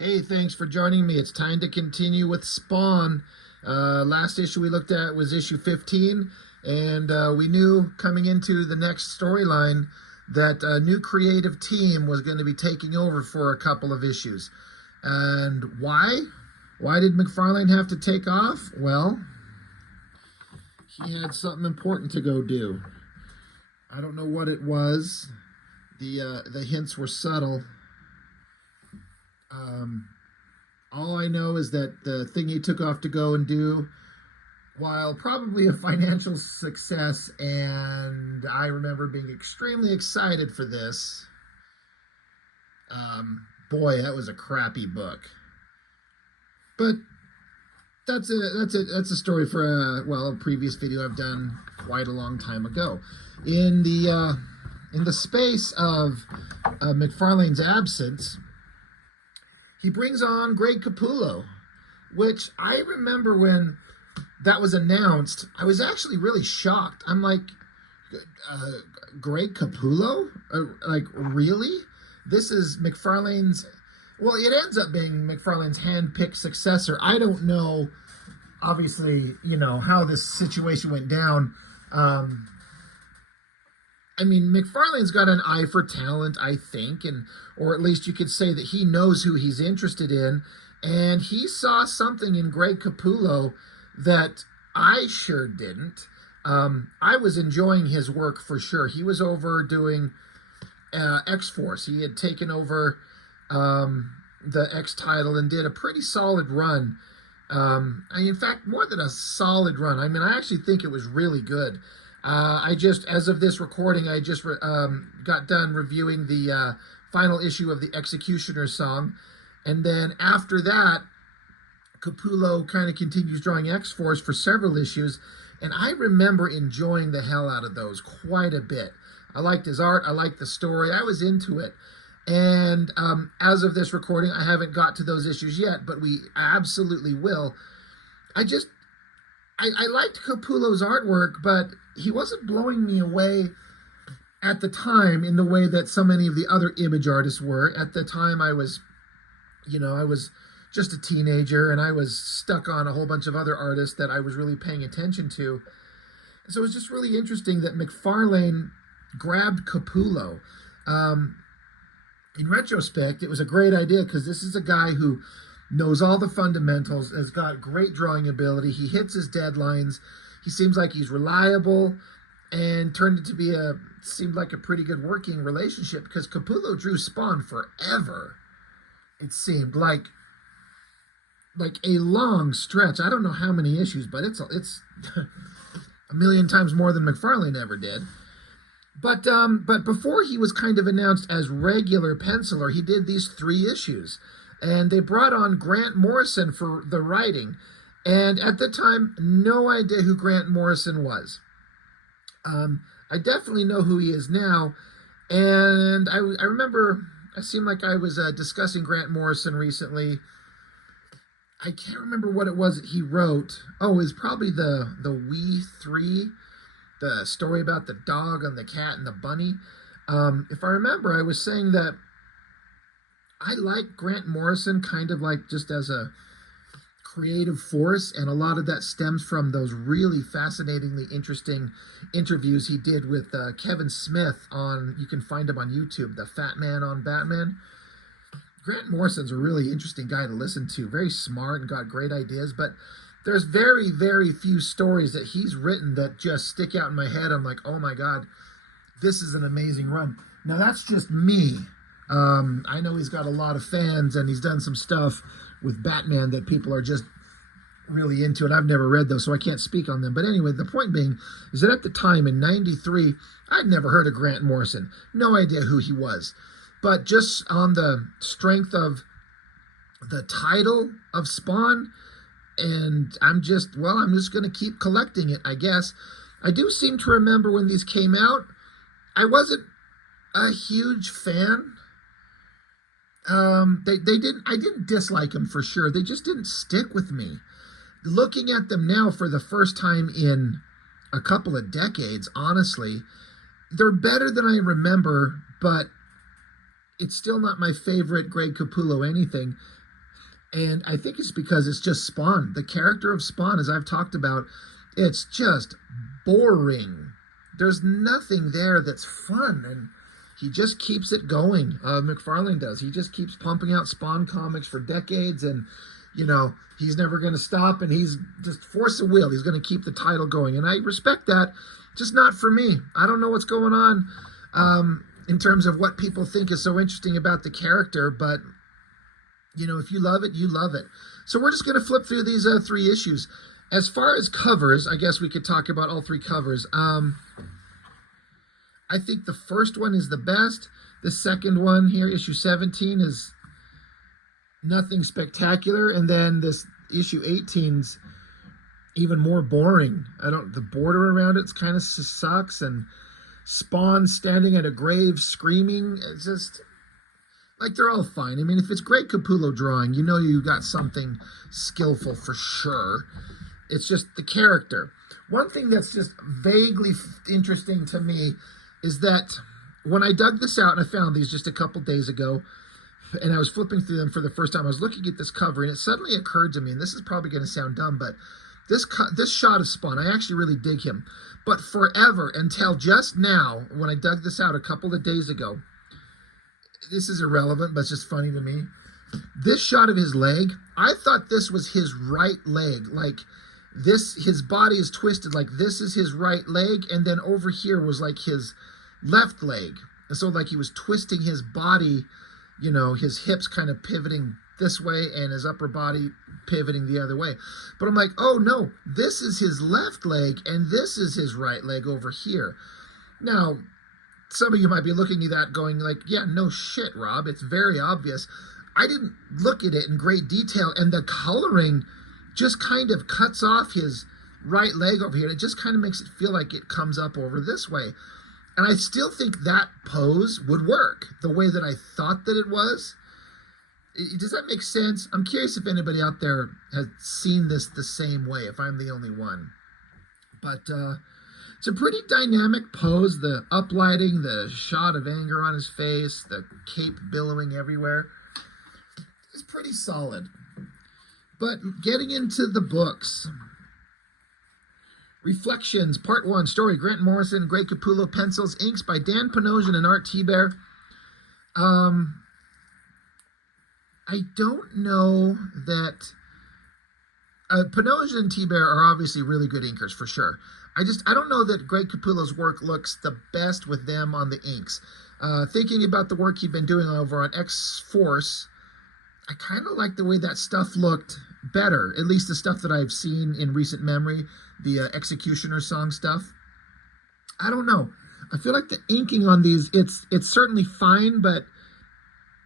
Hey, thanks for joining me. It's time to continue with Spawn. Last issue we looked at was issue 15, and we knew coming into the next storyline that a new creative team was going to be taking over for a couple of issues. And why? Why did McFarlane have to take off? Well, he had something important to go do. I don't know what it was. The hints were subtle. All I know is that the thing he took off to go and do, while probably a financial success, and I remember being extremely excited for this, boy, that was a crappy book. But that's a story for a previous video I've done quite a long time ago. In the space of McFarlane's absence, he brings on Greg Capullo, which I remember when that was announced, I was actually really shocked. I'm like, Greg Capullo? Like, really? This is McFarlane's, well, it ends up being McFarlane's hand-picked successor. I don't know, obviously, how this situation went down. I mean, McFarlane's got an eye for talent, I think, or at least you could say that he knows who he's interested in, and he saw something in Greg Capullo that I sure didn't. I was enjoying his work for sure. He was over doing X-Force. He had taken over the X title and did a pretty solid run. In fact, more than a solid run. I mean, I actually think it was really good. As of this recording, I just got done reviewing the final issue of the Executioner song. And then after that, Capullo kind of continues drawing X-Force for several issues. And I remember enjoying the hell out of those quite a bit. I liked his art. I liked the story. I was into it. And as of this recording, I haven't got to those issues yet, but we absolutely will. I liked Capullo's artwork, but he wasn't blowing me away at the time in the way that so many of the other image artists were. At the time, I was just a teenager, and I was stuck on a whole bunch of other artists that I was really paying attention to. So it was just really interesting that McFarlane grabbed Capullo. In retrospect, it was a great idea because this is a guy who knows all the fundamentals, has got great drawing ability. He hits his deadlines. He seems like he's reliable, and turned it to seemed like a pretty good working relationship because Capullo drew Spawn forever. It seemed like a long stretch. I don't know how many issues, but it's a million times more than McFarlane ever did. But before he was kind of announced as regular penciler, he did these 3 issues. And they brought on Grant Morrison for the writing. And at the time, no idea who Grant Morrison was. I definitely know who he is now. And I remember, it seemed like I was discussing Grant Morrison recently. I can't remember what it was that he wrote. Oh, it was probably the We 3, the story about the dog and the cat and the bunny. If I remember, I was saying that I like Grant Morrison kind of like just as a creative force, and a lot of that stems from those really fascinatingly interesting interviews he did with Kevin Smith you can find him on YouTube, the Fat Man on Batman. Grant Morrison's a really interesting guy to listen to, very smart and got great ideas, but there's very, very few stories that he's written that just stick out in my head. I'm like, oh my God, this is an amazing run. Now that's just me. I know he's got a lot of fans, and he's done some stuff with Batman that people are just really into, and I've never read those, so I can't speak on them. But anyway, the point being is that at the time in '93, I'd never heard of Grant Morrison. No idea who he was. But just on the strength of the title of Spawn, and I'm just going to keep collecting it, I guess. I do seem to remember when these came out, I wasn't a huge fan. I didn't dislike them for sure. They just didn't stick with me. Looking at them now for the first time in a couple of decades, honestly, they're better than I remember, but it's still not my favorite Greg Capullo anything. And I think it's because it's just Spawn. The character of Spawn, as I've talked about, it's just boring. There's nothing there that's fun. And he just keeps it going. McFarlane does. He just keeps pumping out Spawn comics for decades. And, he's never going to stop. And he's just force of will. He's going to keep the title going. And I respect that. Just not for me. I don't know what's going on in terms of what people think is so interesting about the character. But if you love it, you love it. So we're just going to flip through these 3 issues. As far as covers, I guess we could talk about all 3 covers. I think the first one is the best. The second one here, issue 17, is nothing spectacular. And then this issue 18's even more boring. The border around it's kind of sucks. And Spawn standing at a grave screaming. It's just... they're all fine. I mean, if it's great Capullo drawing, you got something skillful for sure. It's just the character. One thing that's just vaguely interesting to me is that when I dug this out, and I found these just a couple days ago, and I was flipping through them for the first time, I was looking at this cover, and it suddenly occurred to me, and this is probably going to sound dumb, but this shot of Spawn, I actually really dig him. But forever, until just now, when I dug this out a couple of days ago, this is irrelevant, but it's just funny to me. This shot of his leg, I thought this was his right leg. His body is twisted, this is his right leg, and then over here was his left leg. And so he was twisting his body, his hips kind of pivoting this way and his upper body pivoting the other way. But I'm like, oh no, this is his left leg and this is his right leg over here. Now, some of you might be looking at that going yeah, no shit, Rob. It's very obvious. I didn't look at it in great detail, and the coloring just kind of cuts off his right leg over here. It just kind of makes it feel like it comes up over this way. And I still think that pose would work the way that I thought that it was. Does that make sense? I'm curious if anybody out there has seen this the same way, if I'm the only one. But it's a pretty dynamic pose. The uplighting, the shot of anger on his face, the cape billowing everywhere. It's pretty solid. But getting into the books. Reflections, Part 1, story, Grant Morrison, Greg Capullo, pencils, inks by Dan Panosian and Art Thibert. I don't know that... Panosian and Thibert are obviously really good inkers, for sure. I don't know that Greg Capullo's work looks the best with them on the inks. Thinking about the work he'd been doing over on X-Force, I kind of like the way that stuff looked better, at least the stuff that I've seen in recent memory, the Executioner song stuff. I don't know. I feel like the inking on these, it's certainly fine, but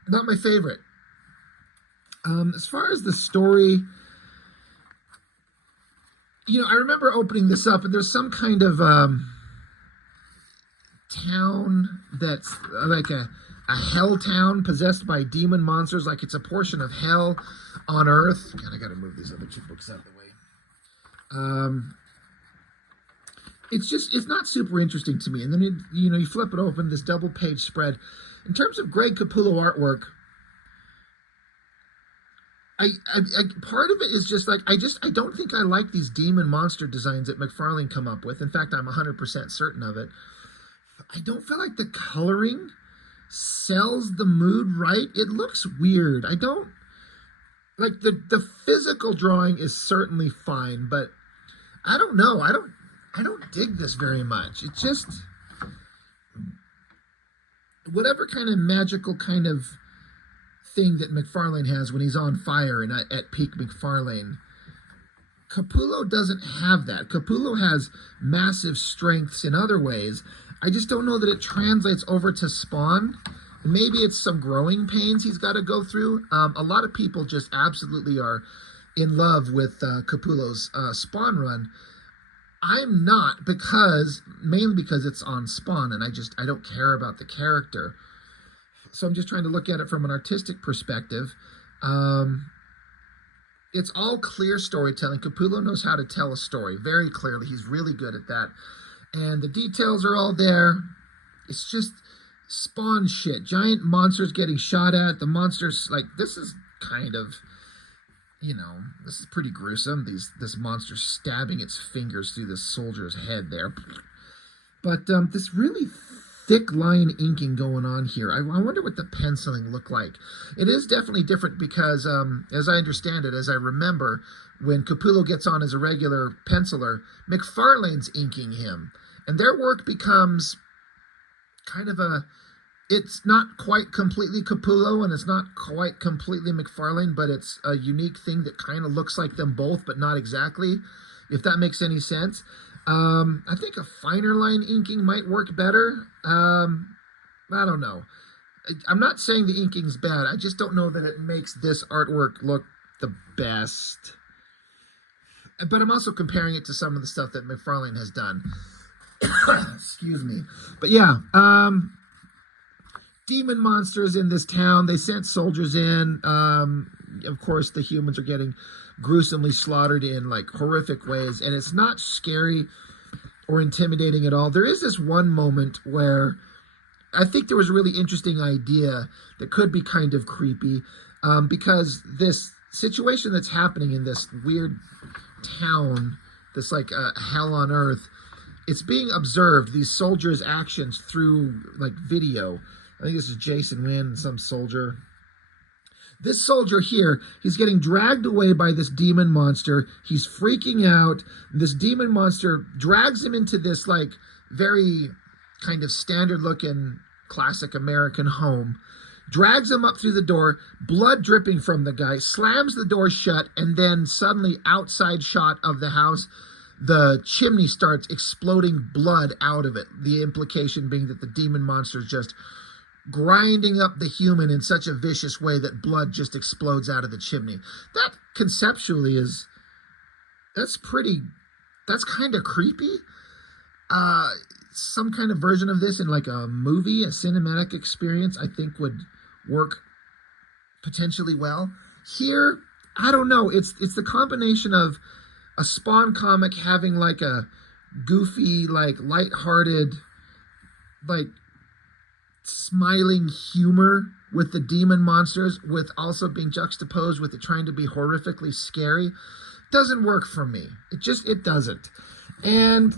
not my favorite. As far as the story, I remember opening this up, and there's some kind of town that's like a hell town possessed by demon monsters, like it's a portion of hell on Earth. God, I gotta move these other 2 books out of the way. It's not super interesting to me. And then, you flip it open, this double-page spread. In terms of Greg Capullo artwork, I part of it is just I don't think I like these demon monster designs that McFarlane come up with. In fact, I'm 100% certain of it. I don't feel like the coloring sells the mood right. It looks weird. I don't like the physical drawing is certainly fine, but I don't know. I don't dig this very much. It's just whatever kind of magical kind of thing that McFarlane has when he's on fire and at peak McFarlane. Capullo doesn't have that. Capullo has massive strengths in other ways. I just don't know that it translates over to Spawn. Maybe it's some growing pains he's got to go through. A lot of people just absolutely are in love with Capullo's Spawn run. I'm not, mainly because it's on Spawn, and I don't care about the character. So I'm just trying to look at it from an artistic perspective. It's all clear storytelling. Capullo knows how to tell a story very clearly. He's really good at that. And the details are all there. It's just Spawn shit. Giant monsters getting shot at. The monsters, this is kind of you know, this is pretty gruesome. This monster stabbing its fingers through this soldier's head there. But this really thick line inking going on here. I wonder what the penciling looked like. It is definitely different because, as I understand it, as I remember, when Capullo gets on as a regular penciler, McFarlane's inking him. And their work becomes kind of a... It's not quite completely Capullo and it's not quite completely McFarlane, but it's a unique thing that kind of looks like them both, but not exactly, if that makes any sense. I think a finer line inking might work better. I don't know. I'm not saying the inking's bad. I just don't know that it makes this artwork look the best. But I'm also comparing it to some of the stuff that McFarlane has done. Excuse me. But yeah, demon monsters in this town. They sent soldiers in. Of course, the humans are getting gruesomely slaughtered in like horrific ways, and it's not scary or intimidating at all. There is this one moment where I think there was a really interesting idea that could be kind of creepy, because this situation that's happening in this weird town, this like hell on earth, it's being observed, these soldiers' actions, through like video. I think this is Jason Wynn, some soldier. This soldier here, he's getting dragged away by this demon monster. He's freaking out. This demon monster drags him into this like very kind of standard looking classic American home, drags him up through the door, blood dripping from the guy, slams the door shut, and then suddenly outside shot of the house, the chimney starts exploding blood out of it. The implication being that the demon monster is just grinding up the human in such a vicious way that blood just explodes out of the chimney. That conceptually that's kind of creepy. Some kind of version of this in like a movie, a cinematic experience, I think would work potentially well. Here, I don't know. It's the combination of a Spawn comic having like a goofy, like lighthearted, like smiling humor with the demon monsters, with also being juxtaposed with it trying to be horrifically scary. Doesn't work for me. It doesn't. And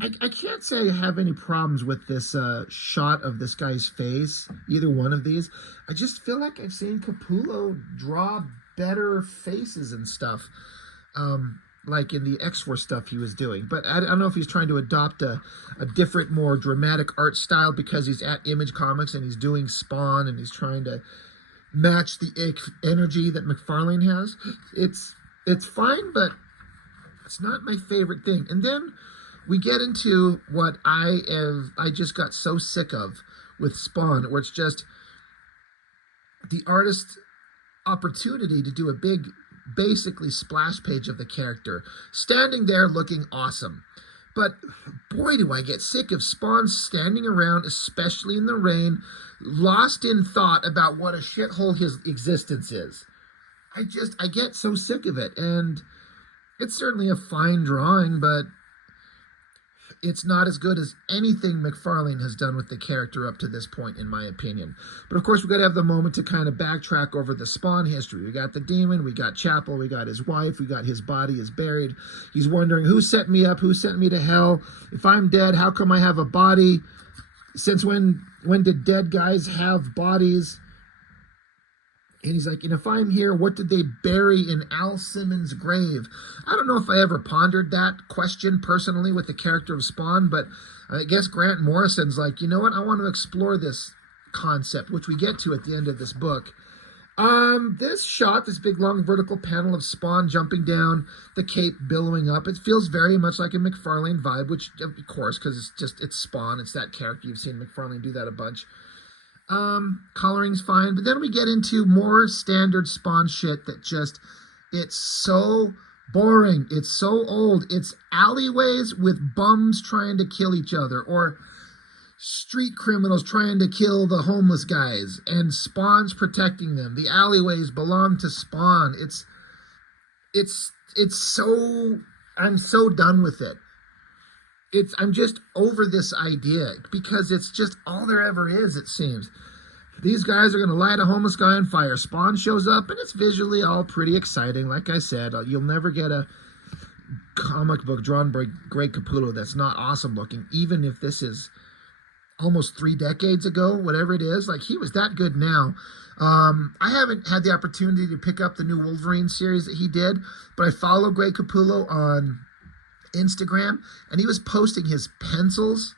I can't say I have any problems with this shot of this guy's face, either one of these. I just feel like I've seen Capullo draw better faces and stuff, like in the X-Force stuff he was doing. But I don't know if he's trying to adopt a different, more dramatic art style because he's at Image Comics and he's doing Spawn and he's trying to match the energy that McFarlane has. It's fine, but it's not my favorite thing. And then we get into what I just got so sick of with Spawn, where it's just the artist's opportunity to do a big, basically splash page of the character, standing there looking awesome. But boy, do I get sick of Spawn standing around, especially in the rain, lost in thought about what a shithole his existence is. I get so sick of it. And it's certainly a fine drawing, but it's not as good as anything McFarlane has done with the character up to this point, in my opinion. But of course, we've got to have the moment to kind of backtrack over the Spawn history. We got the demon, we got Chapel, we got his wife, we got his body is buried. He's wondering, who sent me up? Who sent me to hell? If I'm dead, how come I have a body? Since when did dead guys have bodies? And he's like, and if I'm here, what did they bury in Al Simmons' grave? I don't know if I ever pondered that question personally with the character of Spawn, but I guess Grant Morrison's like, you know what? I want to explore this concept, which we get to at the end of this book. This shot, this big long vertical panel of Spawn jumping down the cape, billowing up, it feels very much like a McFarlane vibe, which, of course, because it's Spawn, it's that character. You've seen McFarlane do that a bunch. Coloring's fine, but then we get into more standard Spawn shit that just, it's so boring, it's so old. It's alleyways with bums trying to kill each other, or street criminals trying to kill the homeless guys, and Spawn's protecting them. The alleyways belong to Spawn. It's so, I'm so done with it. I'm just over this idea, because it's just all there ever is, it seems. These guys are going to light a homeless guy on fire. Spawn shows up, and it's visually all pretty exciting. Like I said, you'll never get a comic book drawn by Greg Capullo that's not awesome looking, even if this is almost 3 decades ago, whatever it is. Like, he was that good now. I haven't had the opportunity to pick up the new Wolverine series that he did, but I follow Greg Capullo on Instagram, and he was posting his pencils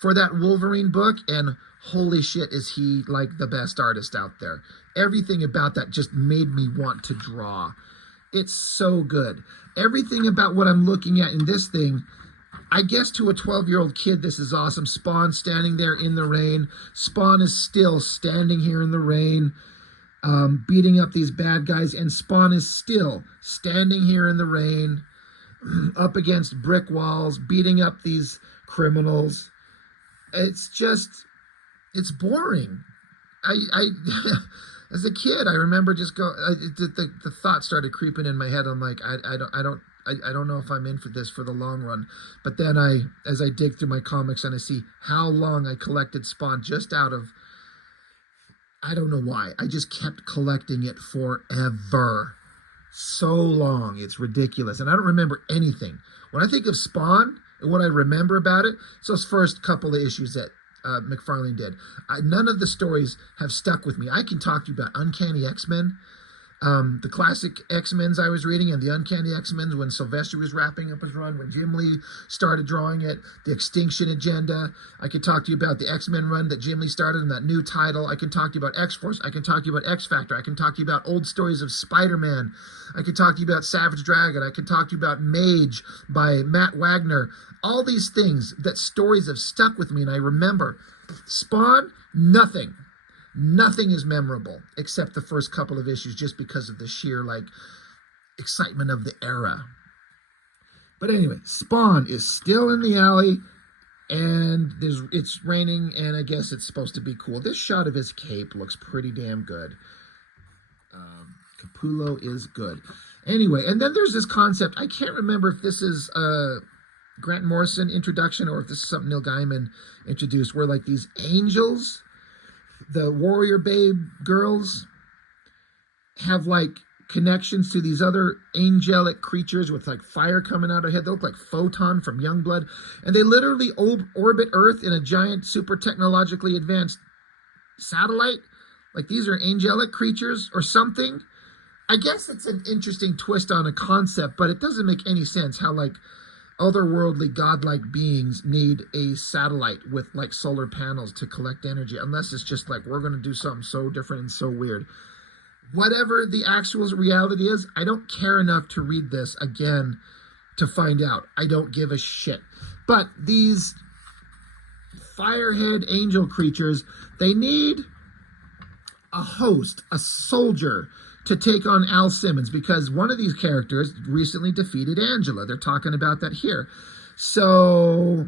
for that Wolverine book, and holy shit, is he like the best artist out there. Everything about that just made me want to draw. It's so good. Everything about what I'm looking at in this thing, I guess to a 12-year-old kid, this is awesome. Spawn standing there in the rain. Spawn is still standing here in the rain, beating up these bad guys, and Spawn is still standing here in the rain, up against brick walls, beating up these criminals. It's just, it's boring. I as a kid, I remember just the thought started creeping in my head. I'm like, I don't know if I'm in for this for the long run. But then as I dig through my comics and I see how long I collected Spawn just out of, I don't know why. I just kept collecting it forever. So long. It's ridiculous. And I don't remember anything. When I think of Spawn and what I remember about it, it's those first couple of issues that McFarlane did. None of the stories have stuck with me. I can talk to you about Uncanny X-Men, the classic X-Men's I was reading, and the Uncanny X-Men's when Sylvester was wrapping up his run, when Jim Lee started drawing it, the Extinction Agenda. I could talk to you about the X-Men run that Jim Lee started in that new title. I can talk to you about X-Force. I can talk to you about X-Factor. I can talk to you about old stories of Spider-Man. I can talk to you about Savage Dragon. I can talk to you about Mage by Matt Wagner. All these things, that stories have stuck with me, and I remember. Spawn, nothing. Nothing is memorable except the first couple of issues, just because of the sheer like excitement of the era. But anyway, Spawn is still in the alley, and it's raining, and I guess it's supposed to be cool. This shot of his cape looks pretty damn good. Capullo is good. Anyway, and then there's this concept. I can't remember if this is Grant Morrison introduction or if this is something Neil Gaiman introduced, where like these angels, the warrior babe girls, have like connections to these other angelic creatures with like fire coming out of their head. They look like Photon from Youngblood, and they literally orbit Earth in a giant super technologically advanced satellite. Like, these are angelic creatures or something. I guess it's an interesting twist on a concept, but it doesn't make any sense how like otherworldly godlike beings need a satellite with like solar panels to collect energy, unless it's just like, we're going to do something so different and so weird. Whatever the actual reality is, I don't care enough to read this again to find out. I don't give a shit. But these firehead angel creatures, they need a host, a soldier, to take on Al Simmons, because one of these characters recently defeated Angela. They're talking about that here. So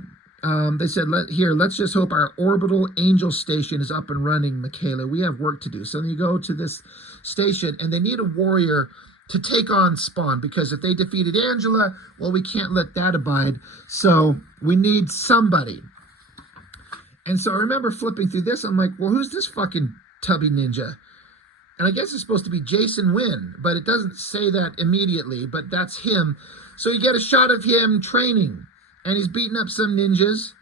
they said, let's just hope our orbital angel station is up and running, Michaela. We have work to do. So then you go to this station, and they need a warrior to take on Spawn, because if they defeated Angela, well, we can't let that abide. So we need somebody. And so I remember flipping through this. I'm like, well, who's this fucking tubby ninja? And I guess it's supposed to be Jason Wynn, but it doesn't say that immediately, but that's him. So you get a shot of him training, and he's beating up some ninjas.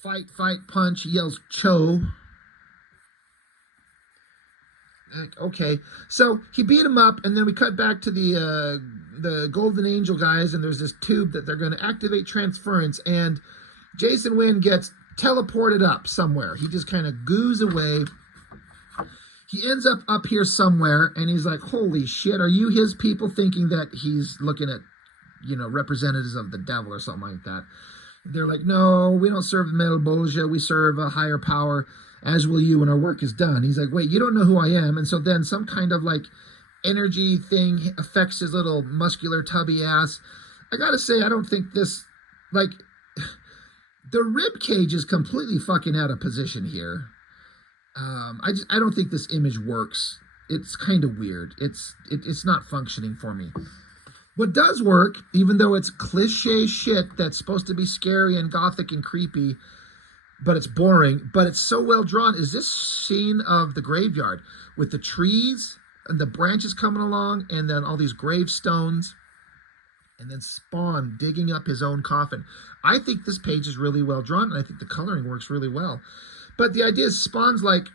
Fight, fight, punch, he yells, Cho. Okay, so he beat him up, and then we cut back to the Golden Angel guys, and there's this tube that they're going to activate transference, and Jason Wynn gets teleported up somewhere. He just kind of goos away. He ends up here somewhere, and he's like, holy shit, are you his people, thinking that he's looking at, representatives of the devil or something like that. They're like, no, we don't serve Melboja, we serve a higher power, as will you when our work is done. He's like, wait, you don't know who I am. And so then some kind of like energy thing affects his little muscular tubby ass. I gotta say, I don't think this, like, the rib cage is completely fucking out of position here. I don't think this image works. It's kind of weird. It's not functioning for me. What does work, even though it's cliche shit that's supposed to be scary and gothic and creepy, but it's boring. But it's so well drawn. Is this scene of the graveyard with the trees and the branches coming along, and then all these gravestones, and then Spawn digging up his own coffin? I think this page is really well drawn, and I think the coloring works really well. But the idea is Spawn's like,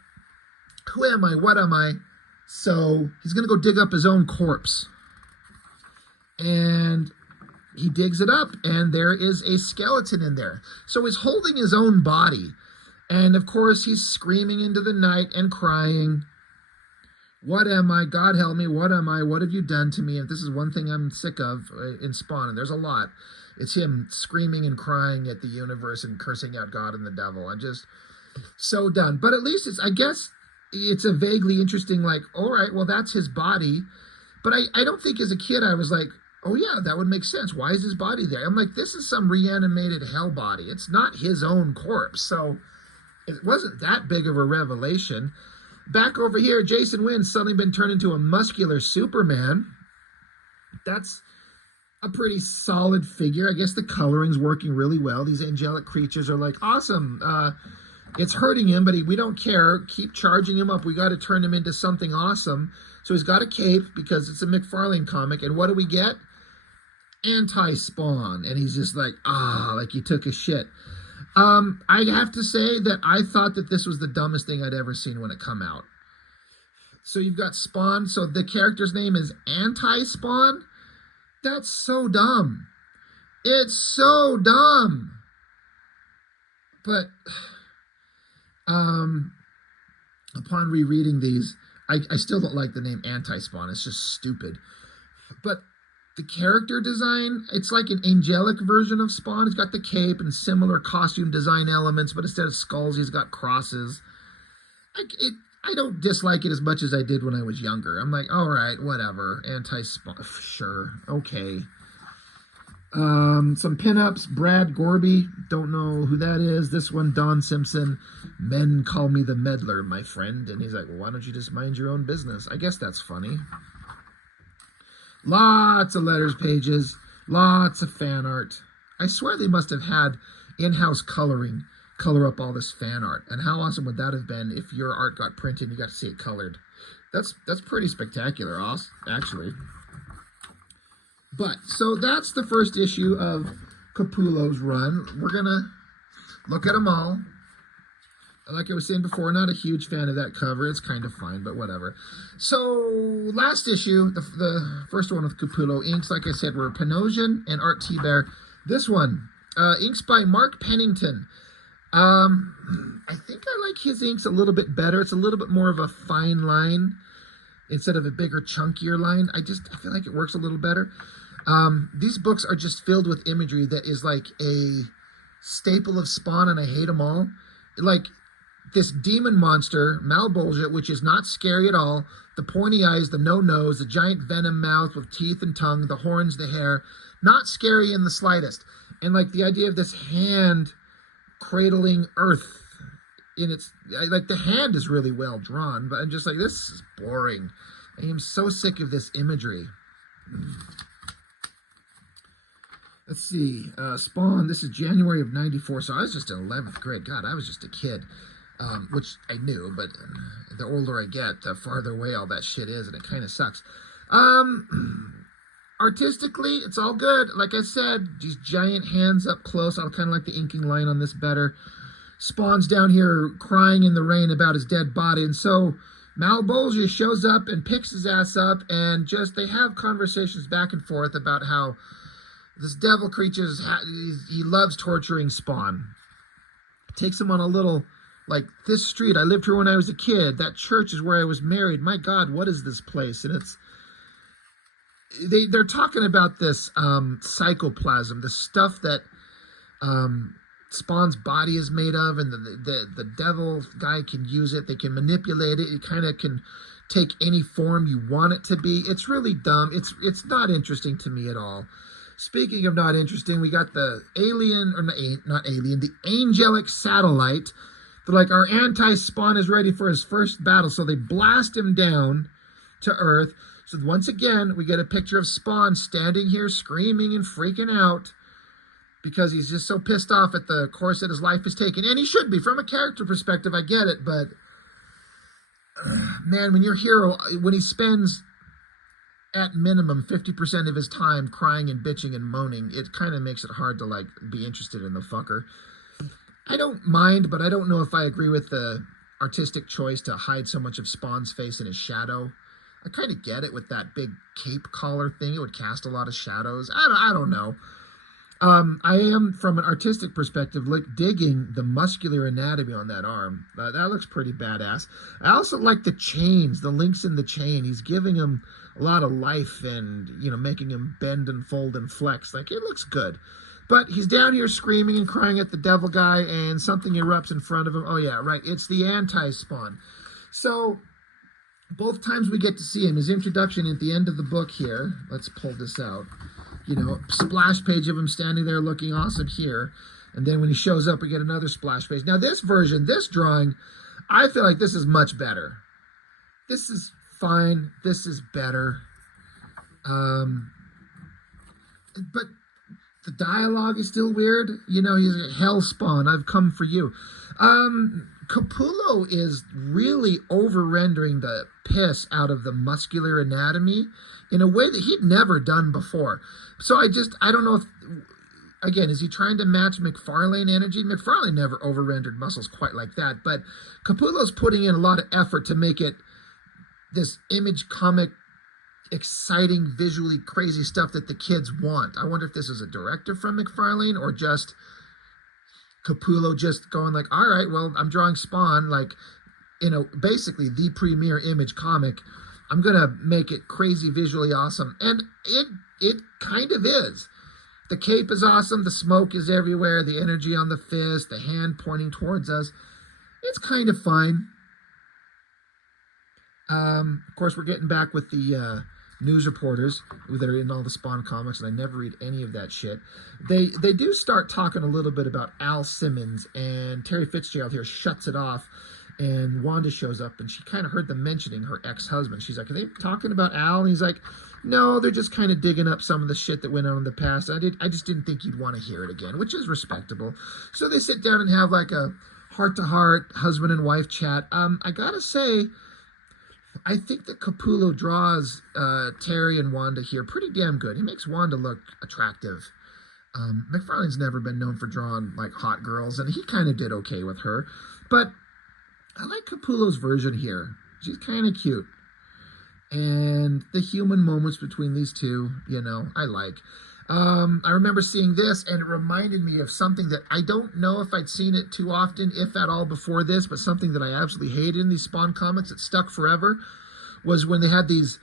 who am I? What am I? So he's going to go dig up his own corpse. And he digs it up, and there is a skeleton in there. So he's holding his own body. And, of course, he's screaming into the night and crying, what am I? God help me. What am I? What have you done to me? If this is one thing I'm sick of in Spawn, and there's a lot, it's him screaming and crying at the universe and cursing out God and the devil. I'm just so done. But at least I guess it's a vaguely interesting, like, all right, well, that's his body. But I don't think as a kid I was like, oh, yeah, that would make sense. Why is his body there? I'm like, this is some reanimated hell body. It's not his own corpse. So it wasn't that big of a revelation. Back over here, Jason Wynn's suddenly been turned into a muscular Superman. That's a pretty solid figure. I guess the coloring's working really well. These angelic creatures are like, awesome. It's hurting him, but we don't care. Keep charging him up. We got to turn him into something awesome. So he's got a cape because it's a McFarlane comic. And what do we get? Anti-Spawn. And he's just like, like he took a shit. I have to say that I thought that this was the dumbest thing I'd ever seen when it come out. So you've got Spawn. So the character's name is Anti-Spawn. That's so dumb. It's so dumb. But upon rereading these, I still don't like the name Anti-Spawn. It's just stupid. But the character design, it's like an angelic version of Spawn. It's got the cape and similar costume design elements, but instead of skulls, he's got crosses. I don't dislike it as much as I did when I was younger. I'm like, all right, whatever. Anti-Spawn, sure, okay. Some pinups. Brad Gorby, don't know who that is. This one, Don Simpson. Men call me the meddler, my friend. And he's like, well, why don't you just mind your own business? I guess that's funny. Lots of letters pages. Lots of fan art. I swear they must have had in-house coloring color up all this fan art. And how awesome would that have been if your art got printed and you got to see it colored? That's pretty spectacular, actually. But, so that's the first issue of Capullo's run. We're going to look at them all. Like I was saying before, not a huge fan of that cover. It's kind of fine, but whatever. So, last issue, the first one with Capullo. Inks, like I said, were Panosian and Art T-Bear. This one, inks by Mark Pennington. I think I like his inks a little bit better. It's a little bit more of a fine line instead of a bigger, chunkier line. I feel like it works a little better. These books are just filled with imagery that is like a staple of Spawn, and I hate them all. Like this demon monster, Malbolgia, which is not scary at all. The pointy eyes, the no nose, the giant venom mouth with teeth and tongue, the horns, the hair. Not scary in the slightest. And like the idea of this hand cradling earth in its, like the hand is really well drawn, but I'm just like, this is boring. I am so sick of this imagery. Let's see, Spawn, this is January of 94, so I was just in 11th grade. God, I was just a kid, which I knew, but the older I get, the farther away all that shit is, and it kind of sucks. Artistically, it's all good. Like I said, these giant hands up close. I kind of like the inking line on this better. Spawn's down here crying in the rain about his dead body, and so Malbolgia shows up and picks his ass up, and just they have conversations back and forth about how this devil creature, he loves torturing Spawn. Takes him on a little, like, this street, I lived here when I was a kid. That church is where I was married. My God, what is this place? And it's, they're talking about this psychoplasm, the stuff that Spawn's body is made of, and the devil guy can use it. They can manipulate it. It kind of can take any form you want it to be. It's really dumb. It's not interesting to me at all. Speaking of not interesting, we got the alien, or not alien, the angelic satellite. They're like, our anti-Spawn is ready for his first battle. So they blast him down to Earth. So once again, we get a picture of Spawn standing here screaming and freaking out. because he's just so pissed off at the course that his life is taking. And he should be. From a character perspective, I get it. But, man, when your hero, when he spends at minimum 50% of his time crying and bitching and moaning, it kind of makes it hard to, like, be interested in the fucker. I don't mind, but I don't know if I agree with the artistic choice to hide so much of Spawn's face in his shadow. I kind of get it with that big cape collar thing. It would cast a lot of shadows. I don't know. I am, from an artistic perspective, like digging the muscular anatomy on that arm. That looks pretty badass. I also like the chains, the links in the chain. He's giving him a lot of life and, you know, making him bend and fold and flex. Like, it looks good. But he's down here screaming and crying at the devil guy, and something erupts in front of him. Oh, yeah, right. It's the anti-Spawn. So both times we get to see him, his introduction at the end of the book here. Let's pull this out. You know, splash page of him standing there looking awesome here. And then when he shows up, we get another splash page. Now, this version, this drawing, I feel like this is much better. This is fine. This is better. But the dialogue is still weird. You know, he's a hell Spawn. I've come for you. Capullo is really over-rendering the piss out of the muscular anatomy in a way that he'd never done before. So I don't know if, again, is he trying to match McFarlane energy? McFarlane never over-rendered muscles quite like that, but Capullo's putting in a lot of effort to make it this image comic, exciting, visually crazy stuff that the kids want. I wonder if this is a directive from McFarlane or just Capullo just going like, all right, well, I'm drawing Spawn, like, you know, basically the premier image comic. I'm going to make it crazy, visually awesome. And it kind of is. The cape is awesome. The smoke is everywhere. The energy on the fist, the hand pointing towards us. It's kind of fine. Of course, we're getting back with the news reporters that are in all the Spawn comics, and I never read any of that shit. They do start talking a little bit about Al Simmons, and Terry Fitzgerald here shuts it off, and Wanda shows up, and she kind of heard them mentioning her ex-husband. She's like, are they talking about Al? And he's like, no, they're just kind of digging up some of the shit that went on in the past. I just didn't think you'd want to hear it again, which is respectable. So they sit down and have like a heart-to-heart husband and wife chat. I gotta say, I think that Capullo draws Terry and Wanda here pretty damn good. He makes Wanda look attractive. McFarlane's never been known for drawing like hot girls, and he kind of did okay with her. But I like Capullo's version here. She's kind of cute. And the human moments between these two, you know, I like. I remember seeing this, and it reminded me of something that I don't know if I'd seen it too often, if at all, before this, but something that I absolutely hated in these Spawn comics that stuck forever was when they had these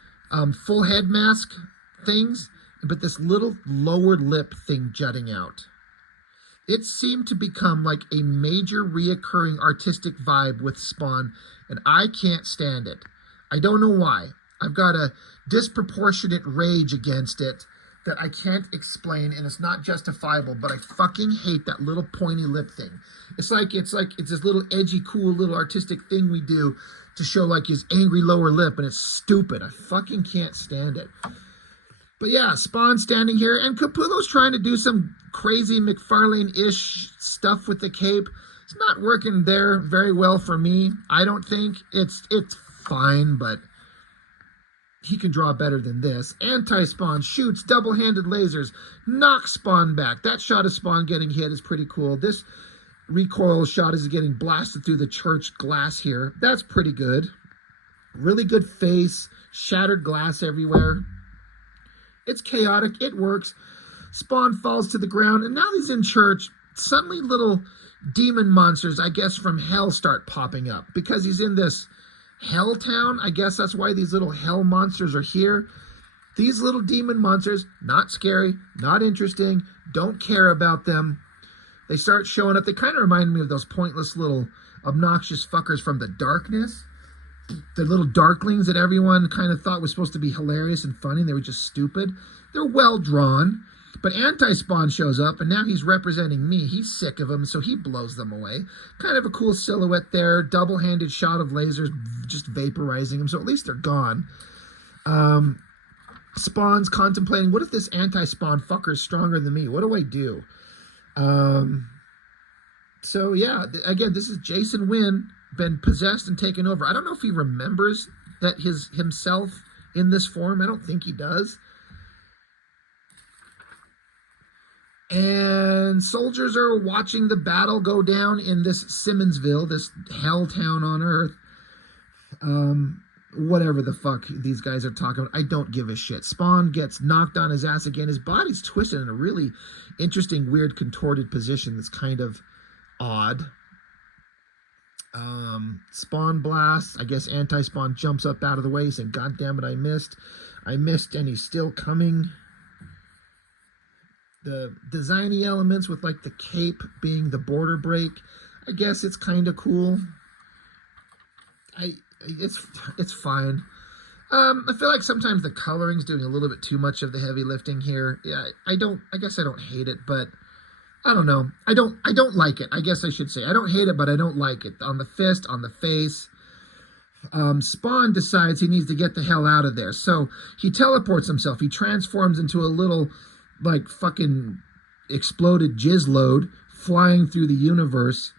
full head mask things, but this little lower lip thing jutting out. It seemed to become like a major reoccurring artistic vibe with Spawn, and I can't stand it. I don't know why. I've got a disproportionate rage against it that I can't explain, and it's not justifiable, but I fucking hate that little pointy lip thing. It's this little edgy, cool little artistic thing we do to show like his angry lower lip, and it's stupid. I fucking can't stand it. But yeah, Spawn standing here, and Capullo's trying to do some crazy McFarlane-ish stuff with the cape. It's not working there very well for me. I don't think. It's fine, but he can draw better than this. Anti-Spawn shoots double-handed lasers, knocks Spawn back. That shot of Spawn getting hit is pretty cool. This recoil shot is getting blasted through the church glass here. That's pretty good. Really good face, shattered glass everywhere. It's chaotic. It works. Spawn falls to the ground, and now he's in church. Suddenly little demon monsters, I guess, from hell start popping up because he's in this hell town. I guess that's why these little hell monsters are here. These little demon monsters, not scary, not interesting, don't care about them. They start showing up. They kind of remind me of those pointless little obnoxious fuckers from the darkness. The little darklings that everyone kind of thought was supposed to be hilarious and funny. They were just stupid. They're well drawn. But Anti-Spawn shows up, and now he's representing me. He's sick of them, so he blows them away. Kind of a cool silhouette there. Double-handed shot of lasers just vaporizing them, so at least they're gone. Spawn's contemplating, what if this Anti-Spawn fucker is stronger than me? What do I do? Um, so yeah, again, this is Jason Wynn been possessed and taken over. I don't know if he remembers that his himself in this form. I don't think he does. And soldiers are watching the battle go down in this Simmonsville, this hell town on Earth. Whatever the fuck these guys are talking about, I don't give a shit. Spawn gets knocked on his ass again. His body's twisted in a really interesting, weird, contorted position that's kind of odd. Spawn blasts. I guess anti-spawn jumps up out of the way saying, God damn it, I missed. I missed, and he's still coming. The designy elements with like the cape being the border break, I guess it's kind of cool. It's fine. I feel like sometimes the coloring's doing a little bit too much of the heavy lifting here. Yeah, I guess I don't hate it, but I don't know. I don't like it. I guess I should say I don't hate it, but I don't like it. On the fist, on the face. Spawn decides he needs to get the hell out of there, so he teleports himself. He transforms into a little like fucking exploded jizz load flying through the universe,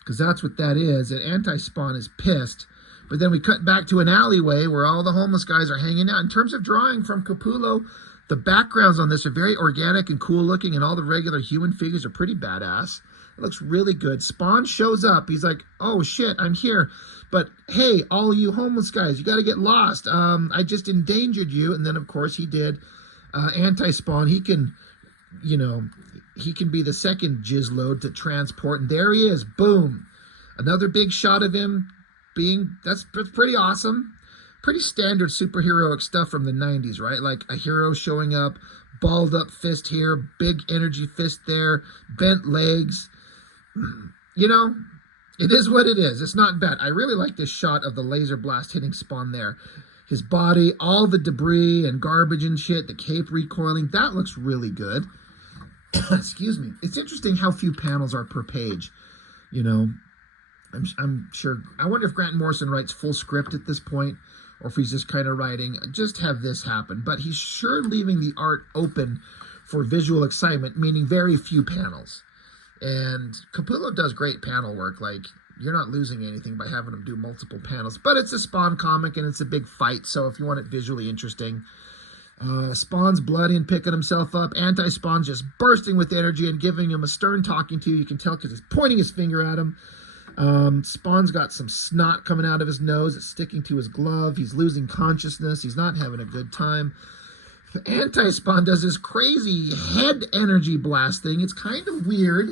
because that's what that is. And anti-spawn is pissed. But then we cut back to an alleyway where all the homeless guys are hanging out. In terms of drawing from Capullo, the backgrounds on this are very organic and cool looking, and all the regular human figures are pretty badass. It looks really good. Spawn shows up. He's like, oh shit, I'm here. But hey, all you homeless guys, you got to get lost. I just endangered you. And then, of course, he did. Anti-spawn, he can be the second jizz load to transport. And there he is. Boom. Another big shot of him that's pretty awesome. Pretty standard superheroic stuff from the 90s, right? Like a hero showing up, balled up fist here, big energy fist there, bent legs. You know, it is what it is. It's not bad. I really like this shot of the laser blast hitting Spawn there. His body, all the debris and garbage and shit, the cape recoiling, that looks really good. Excuse me. It's interesting how few panels are per page. You know, I'm sure. I wonder if Grant Morrison writes full script at this point, or if he's just kind of writing, just have this happen. But he's sure leaving the art open for visual excitement, meaning very few panels. And Capullo does great panel work. Like, you're not losing anything by having him do multiple panels. But it's a Spawn comic, and it's a big fight, so if you want it visually interesting. Spawn's bloody and picking himself up. Anti-Spawn's just bursting with energy and giving him a stern talking to. You can tell because he's pointing his finger at him. Spawn's got some snot coming out of his nose. It's sticking to his glove. He's losing consciousness. He's not having a good time. Anti-Spawn does this crazy head energy blast thing. It's kind of weird.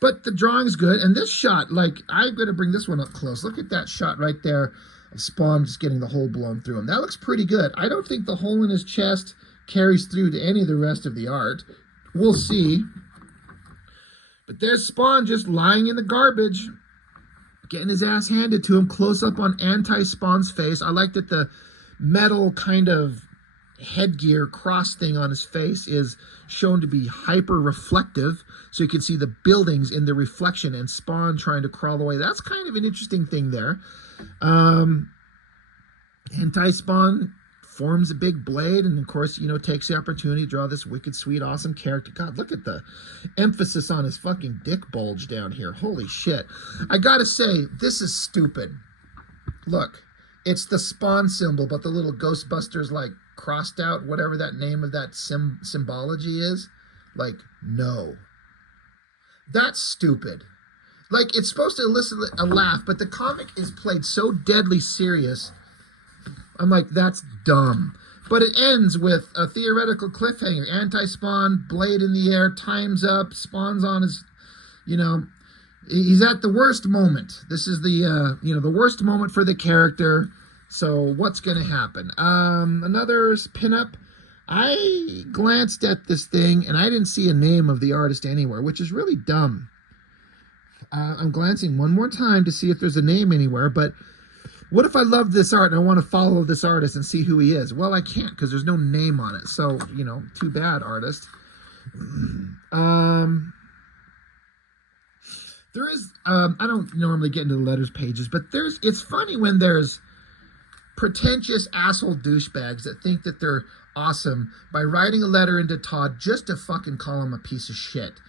But the drawing's good. And this shot, like, I'm going to bring this one up close. Look at that shot right there of Spawn just getting the hole blown through him. That looks pretty good. I don't think the hole in his chest carries through to any of the rest of the art. We'll see. But there's Spawn just lying in the garbage, getting his ass handed to him, close up on anti-Spawn's face. I like that the metal kind of headgear cross thing on his face is shown to be hyper reflective, so you can see the buildings in the reflection and Spawn trying to crawl away. That's kind of an interesting thing there. Anti-Spawn forms a big blade and, of course, you know, takes the opportunity to draw this wicked, sweet, awesome character. God, look at the emphasis on his fucking dick bulge down here. Holy shit. I gotta say, this is stupid. Look, it's the Spawn symbol, but the little Ghostbusters, like, crossed out, whatever that name of that symbology is. Like, no. That's stupid. Like, it's supposed to elicit a laugh, but the comic is played so deadly serious. I'm like, that's dumb. But it ends with a theoretical cliffhanger. Anti-Spawn, blade in the air, time's up, Spawn's on his, you know, he's at the worst moment. This is the, you know, the worst moment for the character. So what's going to happen? Another pinup. I glanced at this thing, and I didn't see a name of the artist anywhere, which is really dumb. I'm glancing one more time to see if there's a name anywhere, but what if I love this art and I want to follow this artist and see who he is? Well, I can't because there's no name on it. So, you know, too bad, artist. There is, I don't normally get into the letters pages, but it's funny when there's pretentious asshole douchebags that think that they're awesome by writing a letter into Todd just to fucking call him a piece of shit.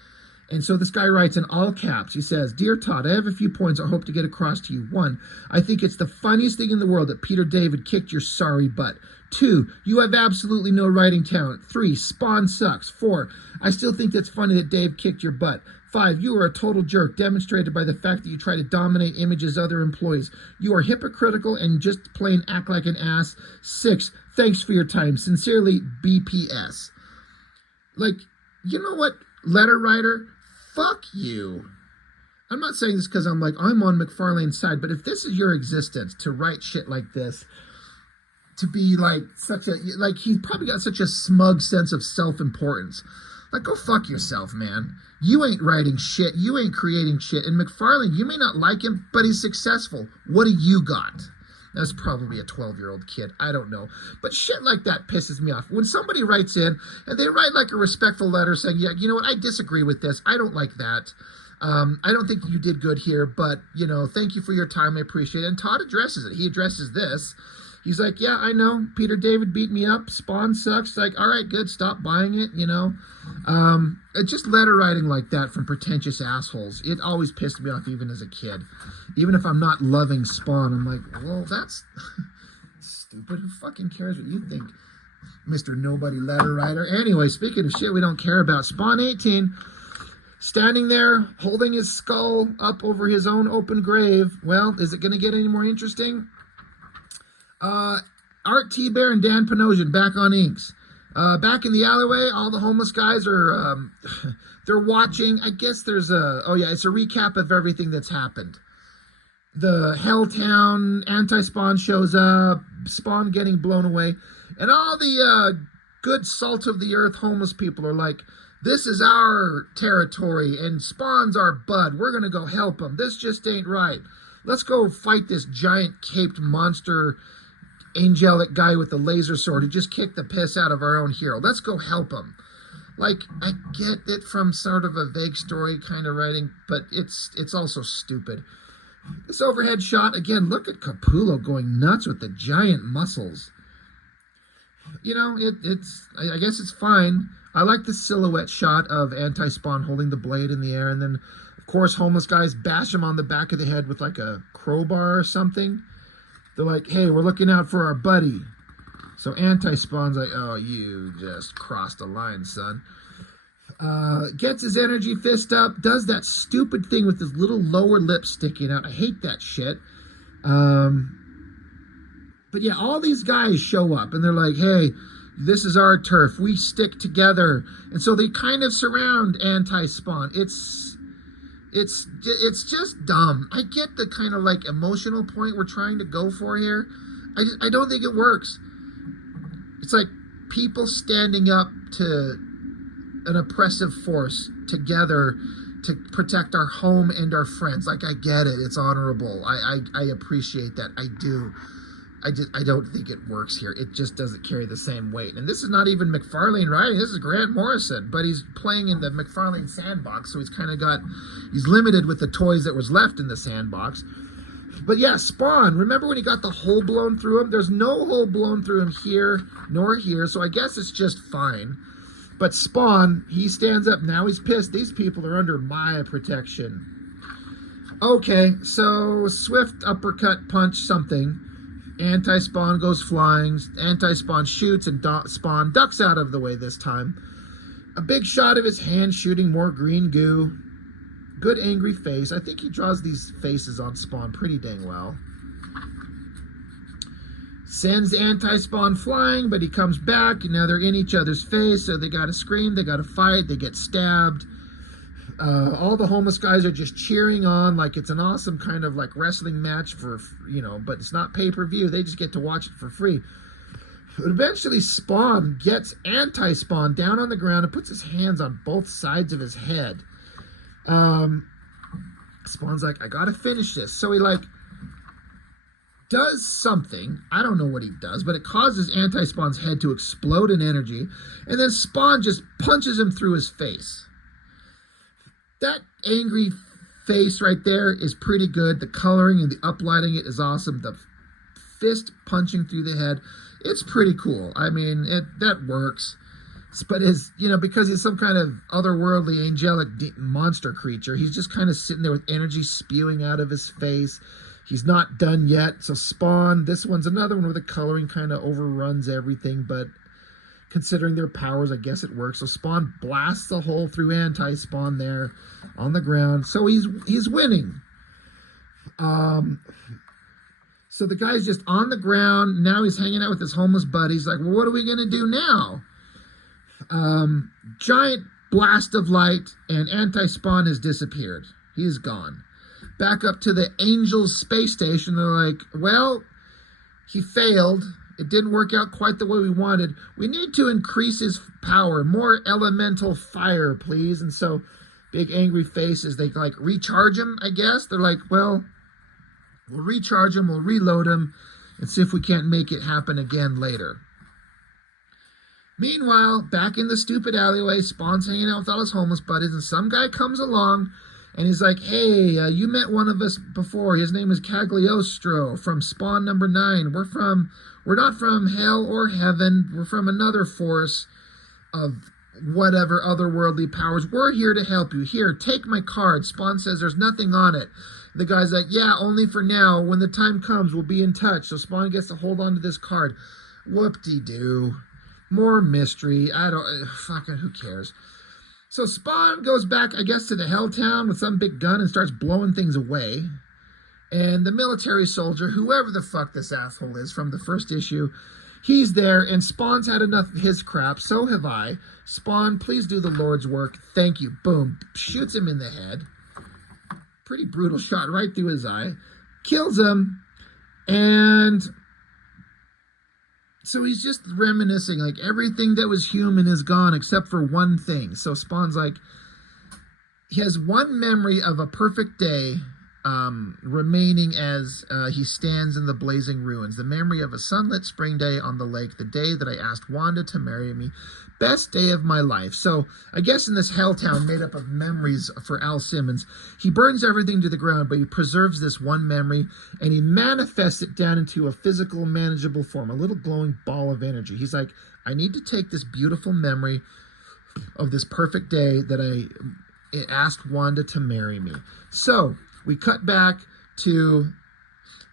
And so this guy writes in all caps. He says, "Dear Todd, I have a few points I hope to get across to you. 1, I think it's the funniest thing in the world that Peter David kicked your sorry butt. 2, you have absolutely no writing talent. 3, Spawn sucks. 4, I still think that's funny that Dave kicked your butt. 5, you are a total jerk, demonstrated by the fact that you try to dominate images of other employees. You are hypocritical and just plain act like an ass. 6, thanks for your time. Sincerely, BPS." Like, you know what, letter writer? Fuck you. I'm not saying this because I'm on McFarlane's side, but if this is your existence, to write shit like this, to be he's probably got such a smug sense of self-importance. Like, go fuck yourself, man. You ain't writing shit. You ain't creating shit. And McFarlane, you may not like him, but he's successful. What do you got? That's probably a 12-year-old kid. I don't know. But shit like that pisses me off. When somebody writes in, and they write like a respectful letter saying, yeah, you know what, I disagree with this. I don't like that. I don't think you did good here, but, thank you for your time. I appreciate it. And Todd addresses it. He addresses this. He's like, yeah, I know. Peter David beat me up. Spawn sucks. Like, all right, good. Stop buying it, Just letter writing like that from pretentious assholes. It always pissed me off even as a kid. Even if I'm not loving Spawn, I'm like, well, that's stupid. Who fucking cares what you think, Mr. Nobody letter writer? Anyway, speaking of shit we don't care about, Spawn 18, standing there holding his skull up over his own open grave. Well, is it going to get any more interesting? Art T-Bear and Dan Panosian back on inks. Back in the alleyway, all the homeless guys are, they're watching. I guess there's it's a recap of everything that's happened. The Helltown anti-Spawn shows up, Spawn getting blown away, and all the good salt of the earth homeless people are like, this is our territory, and Spawn's our bud. We're going to go help him. This just ain't right. Let's go fight this giant caped monster angelic guy with the laser sword who just kicked the piss out of our own hero. Let's go help him. Like, I get it from sort of a vague story kind of writing, but it's also stupid. This overhead shot, again, look at Capullo going nuts with the giant muscles. I guess it's fine. I like the silhouette shot of Anti-Spawn holding the blade in the air, and then, of course, homeless guys bash him on the back of the head with like a crowbar or something. They're like, hey, we're looking out for our buddy. So Anti-Spawn's like, oh, you just crossed a line, son. Gets his energy fist up, does that stupid thing with his little lower lip sticking out. I hate that shit. But yeah, all these guys show up, and they're like, hey, this is our turf. We stick together. And so they kind of surround Anti-Spawn. It's just dumb. I get the kind of like emotional point we're trying to go for here. I don't think it works. It's like people standing up to an oppressive force together to protect our home and our friends. Like, I get it. It's honorable. I appreciate that. I do. I don't think it works here. It just doesn't carry the same weight. And this is not even McFarlane writing. This is Grant Morrison, but he's playing in the McFarlane sandbox, so he's limited with the toys that was left in the sandbox. But yeah, Spawn, remember when he got the hole blown through him? There's no hole blown through him here nor here, so I guess it's just fine. But Spawn, he stands up. Now he's pissed. These people are under my protection. Okay, so swift uppercut punch something. Anti-Spawn goes flying. Anti-Spawn shoots, and Spawn ducks out of the way this time. A big shot of his hand shooting more green goo. Good angry face. I think he draws these faces on Spawn pretty dang well. Sends Anti-Spawn flying, but he comes back, and now they're in each other's face, so they gotta scream, they gotta fight, they get stabbed. All the homeless guys are just cheering on like it's an awesome kind of like wrestling match for, but it's not pay-per-view. They just get to watch it for free. But eventually Spawn gets Anti-Spawn down on the ground and puts his hands on both sides of his head. Spawn's like, I gotta finish this. So he does something. I don't know what he does, but it causes Anti-Spawn's head to explode in energy. And then Spawn just punches him through his face. That angry face right there is pretty good. The coloring and the uplighting it is awesome. The fist punching through the head. It's pretty cool. I mean, that works. But because he's some kind of otherworldly angelic monster creature, he's just kind of sitting there with energy spewing out of his face. He's not done yet. So Spawn, this one's another one where the coloring kind of overruns everything, but considering their powers, I guess it works. So Spawn blasts a hole through Anti-Spawn there on the ground. So he's winning. So the guy's just on the ground. Now he's hanging out with his homeless buddy. He's like, well, what are we going to do now? Giant blast of light, and Anti-Spawn has disappeared. He's gone. Back up to the Angels space station. They're like, well, he failed. It didn't work out quite the way we wanted. We need to increase his power. More elemental fire, please. And so, big angry faces, they like recharge him, I guess. They're like, well, we'll recharge him, we'll reload him, and see if we can't make it happen again later. Meanwhile, back in the stupid alleyway, Spawn's hanging out with all his homeless buddies, and some guy comes along, and he's like, hey, you met one of us before. His name is Cagliostro from Spawn number 9. We're not from hell or heaven. We're from another force of whatever otherworldly powers. We're here to help you. Here, take my card. Spawn says there's nothing on it. The guy's like, yeah, only for now. When the time comes, we'll be in touch. So Spawn gets to hold on to this card. Whoop-de-doo. More mystery. Who cares? So Spawn goes back, I guess, to the Hell Town with some big gun and starts blowing things away. And the military soldier, whoever the fuck this asshole is from the first issue, he's there, and Spawn's had enough of his crap. So have I. Spawn, please do the Lord's work. Thank you. Boom. Shoots him in the head. Pretty brutal shot right through his eye. Kills him. And so he's just reminiscing, like everything that was human is gone except for one thing. So Spawn's like, he has one memory of a perfect day remaining as he stands in the blazing ruins. The memory of a sunlit spring day on the lake, the day that I asked Wanda to marry me. Best day of my life. So I guess in this Helltown made up of memories for Al Simmons, he burns everything to the ground, but he preserves this one memory, and he manifests it down into a physical, manageable form, a little glowing ball of energy. He's like, I need to take this beautiful memory of this perfect day that I asked Wanda to marry me. So we cut back to,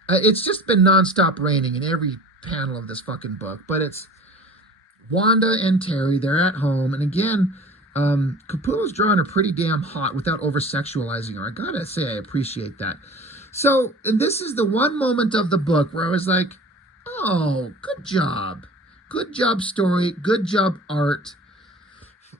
it's just been nonstop raining in every panel of this fucking book, but it's Wanda and Terry, they're at home, and again, Capullo's drawing her pretty damn hot without over-sexualizing her. I gotta say, I appreciate that. So, and this is the one moment of the book where I was like, oh, good job. Good job, story. Good job, art.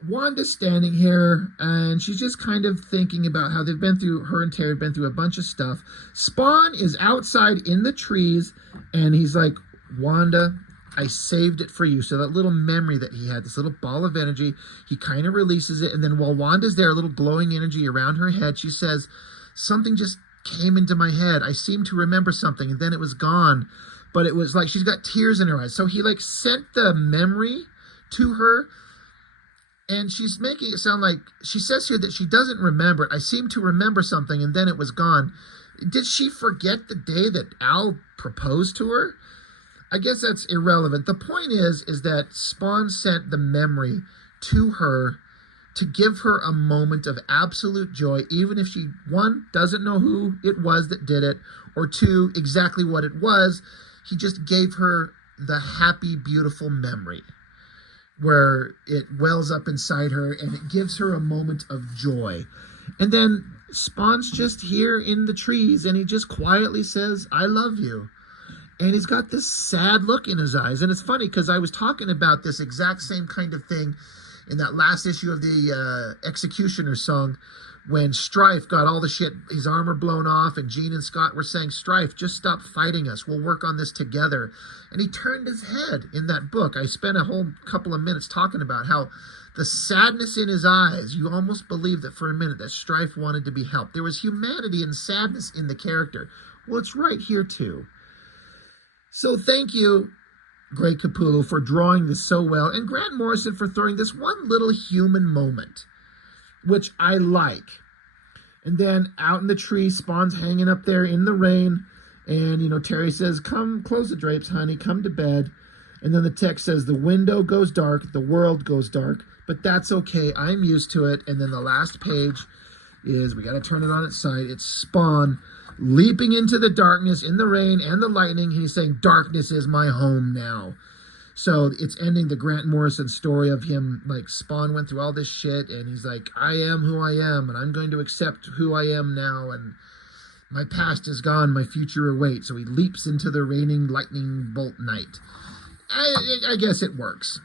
Wanda's standing here, and she's just kind of thinking about how her and Terry have been through a bunch of stuff. Spawn is outside in the trees, and he's like, Wanda, I saved it for you. So that little memory that he had, this little ball of energy, he kind of releases it, and then while Wanda's there, a little glowing energy around her head, she says, something just came into my head. I seem to remember something, and then it was gone. But it was like she's got tears in her eyes. So he like sent the memory to her, and she's making it sound like, she says here that she doesn't remember it. I seem to remember something, and then it was gone. Did she forget the day that Al proposed to her? I guess that's irrelevant. The point is that Spawn sent the memory to her to give her a moment of absolute joy, even if she, one, doesn't know who it was that did it, or two, exactly what it was. He just gave her the happy, beautiful memory where it wells up inside her and it gives her a moment of joy. And then Spawn's just here in the trees, and he just quietly says, I love you. And he's got this sad look in his eyes. And it's funny because I was talking about this exact same kind of thing in that last issue of the Executioner song when Strife got all the shit, his armor blown off, and Gene and Scott were saying, Strife, just stop fighting us. We'll work on this together. And he turned his head in that book. I spent a whole couple of minutes talking about how the sadness in his eyes, you almost believed that for a minute that Strife wanted to be helped. There was humanity and sadness in the character. Well, it's right here too. So thank you, Greg Capullo, for drawing this so well, and Grant Morrison for throwing this one little human moment, which I like. And then out in the tree, Spawn's hanging up there in the rain, And, Terry says, come close the drapes, honey, come to bed. And then the text says, the window goes dark, the world goes dark, but that's okay. I'm used to it. And then the last page is, we got to turn it on its side. It's Spawn leaping into the darkness in the rain and the lightning. He's saying, darkness is my home now. So it's ending the Grant Morrison story of him, like, Spawn went through all this shit, and he's like, I am who I am, and I'm going to accept who I am now, and my past is gone, my future awaits. So he leaps into the raining lightning bolt night. I guess it works.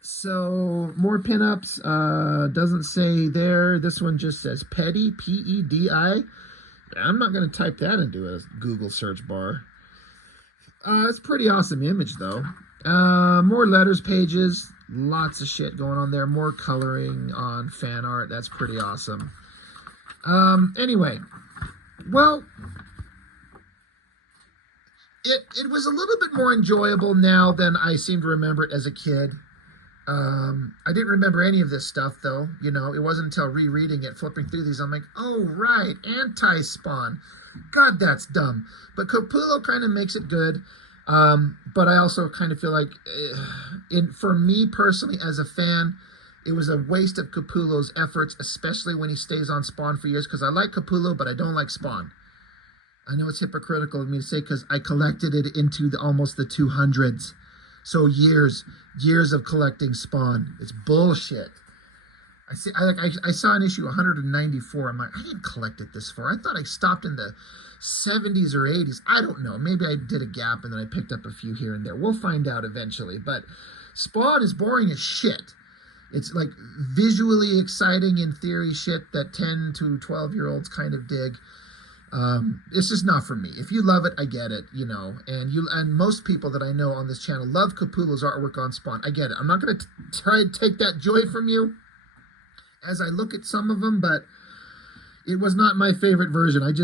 So more pinups. Doesn't say there. This one just says Petty, P-E-D-I. I'm not going to type that into a Google search bar. It's a pretty awesome image, though. More letters pages. Lots of shit going on there. More coloring on fan art. That's pretty awesome. Anyway. Well, it was a little bit more enjoyable now than I seem to remember it as a kid. I didn't remember any of this stuff, though. It wasn't until rereading it, flipping through these, I'm like, oh, right, anti-Spawn. God, that's dumb. But Capullo kind of makes it good. But I also kind of feel like, for me personally, as a fan, it was a waste of Capullo's efforts, especially when he stays on Spawn for years, because I like Capullo, but I don't like Spawn. I know it's hypocritical of me to say, because I collected it into almost the 200s. So years of collecting Spawn. It's bullshit. I saw an issue 194. I'm like, I didn't collect it this far. I thought I stopped in the 70s or 80s. I don't know. Maybe I did a gap and then I picked up a few here and there. We'll find out eventually. But Spawn is boring as shit. It's like visually exciting in theory shit that 10 to 12-year-olds kind of dig. It's just not for me. If you love it, I get it, and most people that I know on this channel love Capullo's artwork on Spawn. I get it. I'm not going to try to take that joy from you as I look at some of them, but it was not my favorite version. I like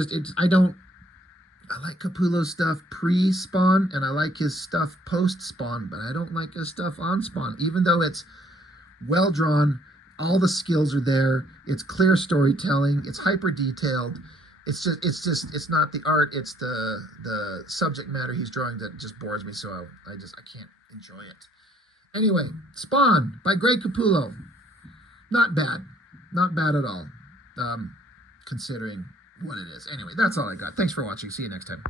Capullo's stuff pre-Spawn, and I like his stuff post-Spawn, but I don't like his stuff on Spawn, even though it's well drawn, all the skills are there, it's clear storytelling, it's hyper detailed. It's not the art, it's the subject matter he's drawing that just bores me, so I can't enjoy it. Anyway, Spawn by Greg Capullo. Not bad. Not bad at all, considering what it is. Anyway, that's all I got. Thanks for watching. See you next time.